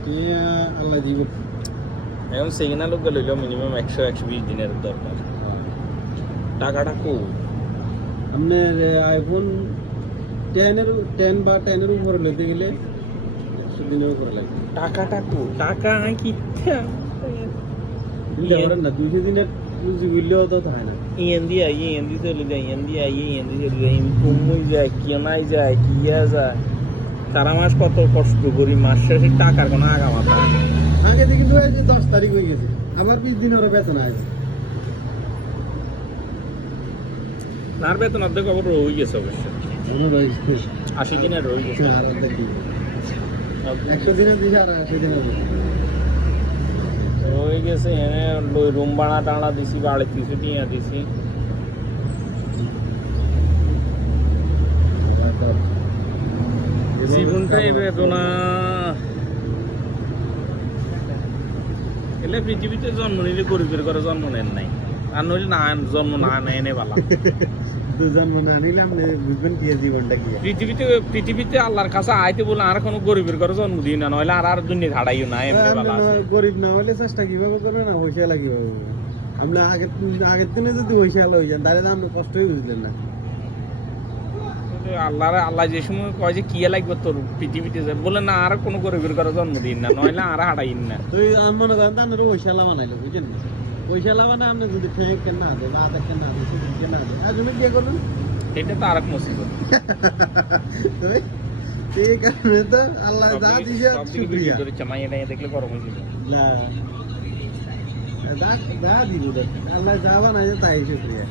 আল্লাহ জীবন এখন signal লইলেও minimum 100-120 দিনের দরকার। টাকাটা খুব আপনার আইফোন 10 বা 10 উপরে লইতে গেলে 100 দিনের উপরে লাগে। টাকাটা খুব টাকা কি ধরেন না 200 দিনের পুঁজি বললেও তো হয় না। ইয়েন্দি চলে যায় কমই যায় কেনাই যায় কিয়া যায়। সারা মাস কত কষ্ট করি, মাস শেষে টাকার কোনো আগা মাথা। আগে থেকে কিন্তু এই যে 10 তারিখ হয়ে গেছে, আবার 20 দিন ওরা বেতন আছে। তার বেতন অর্ধেক খবর রয়ে গেছে অবশ্য, 80 দিনের রয়ে গেছে। 100 দিনের দিকে আর 80 দিনের রয়ে গেছে। এনে রুম ভাড়া টাড়া দিছি, বাড়ি কিছু টিয়া দিছি। জীবনটাই বেদনা। এলে পৃথিবীতে জন্ম নিলে গরিবের ঘরে জন্ম নেন নাই, আর নইলে না জন্ম না নেনে ভালো। জন্ম না নিলে আপনি বুঝবেন কি জীবনটা কি। পৃথিবীতে আল্লাহর কাছে আইতে বলে আর কোনো গরিবের ঘরে জন্ম দিই না, নইলে আর দুনিয়া ধাড়াইও না। এমনি ভালো আছে। গরিব না হলে চেষ্টা কিভাবে করবে না, পয়সা কিভাবে আপনি আগের দিনে যদি পয়সা হয়ে যান তাহলে আপনি কষ্টই বুঝলেন না। আল্লাহ যে সময় কয় যে কিয়া লাগবে তোর পৃথিবীতে বলে না আর কোনো গরিবের ঘরে জন্ম দিন না, নইলে আর হাঁটাইন না। তো আমি মনে করেন তো আপনার পয়সা বানাইলো, বুঝলেন না? পয়সা মানে আপনি যদি ঠেক কেনা দেন, আধা কেনা দেন, কেনা দেন, আর জন্য বিয়ে করলেন, এটা তো আর এক মুসিবত। সেই কারণে তো আল্লাহ যা দিছে শুকরিয়া। চামাইয়া দেখলে গরম হয়ে যাবে। যা দিব আল্লাহ যা বানাইছে তাই শুকরিয়া।